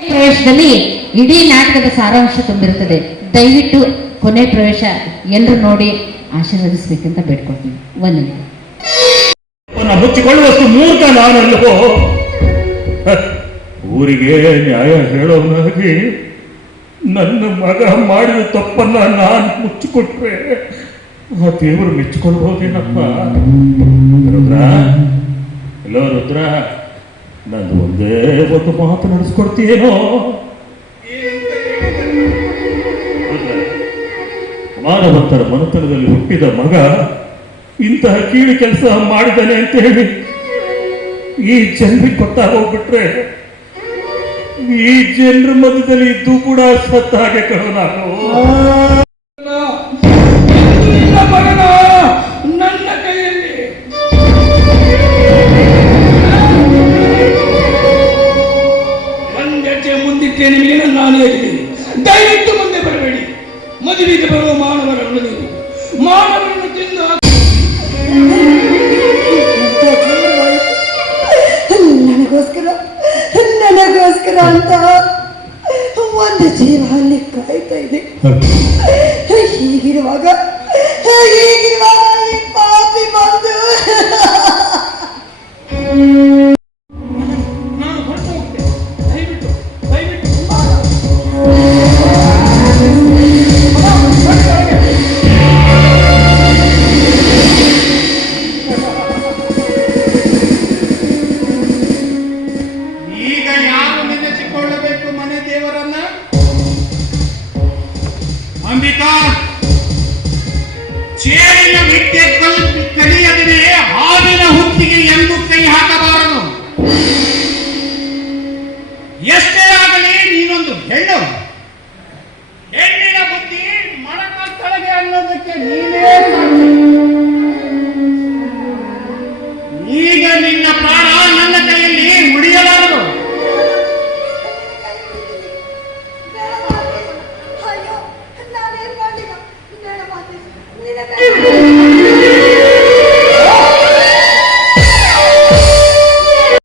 ಪ್ರವೇಶದಲ್ಲಿ ಇಡೀ ನಾಟಕದ ಸಾರಾಂಶ ತುಂಬಿರುತ್ತದೆ. ದಯವಿಟ್ಟು ಕೊನೆ ಪ್ರವೇಶ ಎಲ್ಲರೂ ನೋಡಿ ಆಶೀರ್ವದಿಸ್ಬೇಕಂತ ಬೇಡ್ಕೊಳ್ತೀನಿ. ಒಂದನೇ ಮುಚ್ಚಿಕೊಳ್ಳುವಷ್ಟು ಮೂರ್ಖ ನಾನಲ್ಲವೋ? ಹ, ಊರಿಗೆ ನ್ಯಾಯ ಹೇಳೋನಾಗಿ ನನ್ನ ಮಗ ಮಾಡಿದ ತಪ್ಪನ್ನ ನಾನು ಮುಚ್ಚಿಕೊಟ್ರೆ ಆ ದೇವರು ಮೆಚ್ಚಿಕೊಳ್ಬಹುದೇನಪ್ಪ ರುದ್ರ? ಎಲ್ಲೋ ರುದ್ರ? ನಂದು ಒಂದೇ ಒಂದು ಮಾತು ನಡೆಸ್ಕೊಡ್ತೀಯೇನೋ ಮಾನವಂತರ ಮನತನದಲ್ಲಿ ಹುಟ್ಟಿದ ಮಗ ಇಂತಹ ಕೀಳು ಕೆಲಸ ಮಾಡಿದ್ದಾನೆ ಅಂತ ಹೇಳಿ ಈ ಜನರಿಗೆ ಗೊತ್ತಾಗೋಗ್ಬಿಟ್ರೆ ಈ ಜನರ ಮಧ್ಯದಲ್ಲಿ ಇದ್ದು ಕೂಡ ಸತ್ತ ಹಾಗೆ ಕಣೋ ನಾನು. ಮುಂದಿಟ್ಟೆ ನಿಮಗೆ ನಾನು ಹೇಳಿದ್ದೀನಿ ದಯವಿಟ್ಟು ಮುಂದೆ ಬರಬೇಡಿ. ಮದುವೆಗೆ ಬರುವ ಮಾನವರನ್ನು ನೀವು. ಮಾನವರನ್ನು ತಿಂದು ನನಗೋಸ್ಕರ ನನಗೋಸ್ಕರ ಅಂತ ಒಂದು ಜೀವ ಅಲ್ಲಿ ಕಾಯ್ತಾ ಇದೆ ಹೀಗಿರುವಾಗ ಹೀಗಿರುವಾಗ ಚೇಳಿನ ವಿದ್ಯೆ ಕಲ್ ಕಲಿಯದೇ ಹಾವಿನ ಹುತ್ತಿಗೆ ಎಂದು ಕೈ ಹಾಕಬಾರದು ಎಷ್ಟೇ ಆಗಲಿ ನೀನೊಂದು ಹೆಣ್ಣು ಹೆಣ್ಣಿನ ಬುದ್ಧಿ ಮೊಳಕಾಲ್ತೊಳಗೆ ಅನ್ನೋದಕ್ಕೆ ನೀನೇ. ಈಗ ನಿನ್ನ ಪ್ರಾಣ